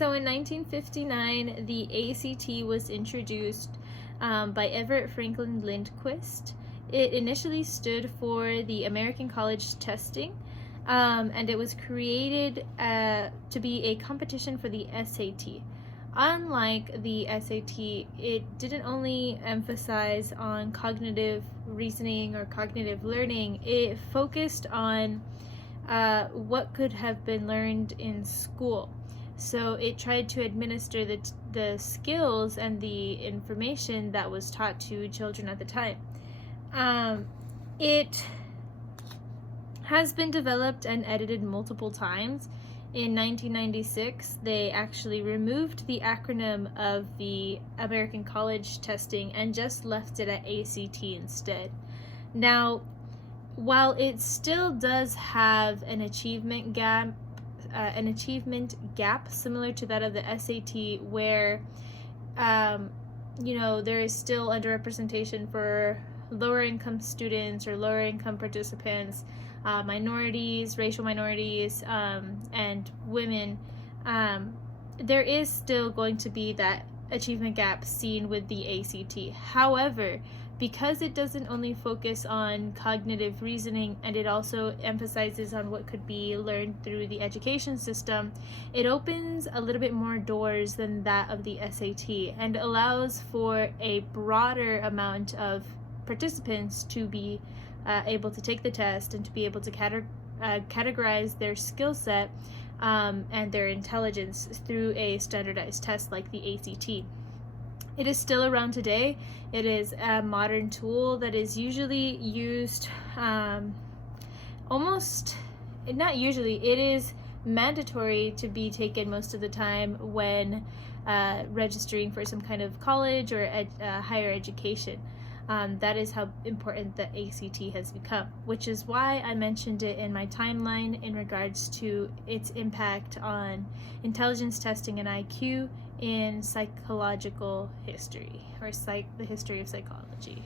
So in 1959, the ACT was introduced by Everett Franklin Lindquist. It initially stood for the American College Testing, and it was created to be a competition for the SAT. Unlike the SAT, it didn't only emphasize on cognitive reasoning or cognitive learning, it focused on what could have been learned in school. So it tried to administer the skills and the information that was taught to children at the time. It has been developed and edited multiple times. In 1996, they actually removed the acronym of the American College Testing and just left it at ACT instead. Now, while it still does have an achievement gap similar to that of the SAT, where there is still underrepresentation for lower income students or lower income participants, minorities, racial minorities, and women. There is still going to be that achievement gap seen with the ACT. However, because it doesn't only focus on cognitive reasoning and it also emphasizes on what could be learned through the education system, it opens a little bit more doors than that of the SAT and allows for a broader amount of participants to be able to take the test and to be able to categorize their skill set and their intelligence through a standardized test like the ACT. It is still around today. It is a modern tool that is usually used it is mandatory to be taken most of the time when registering for some kind of college or higher education. That is how important the ACT has become, which is why I mentioned it in my timeline in regards to its impact on intelligence testing and IQ in psychological history, or the history of psychology.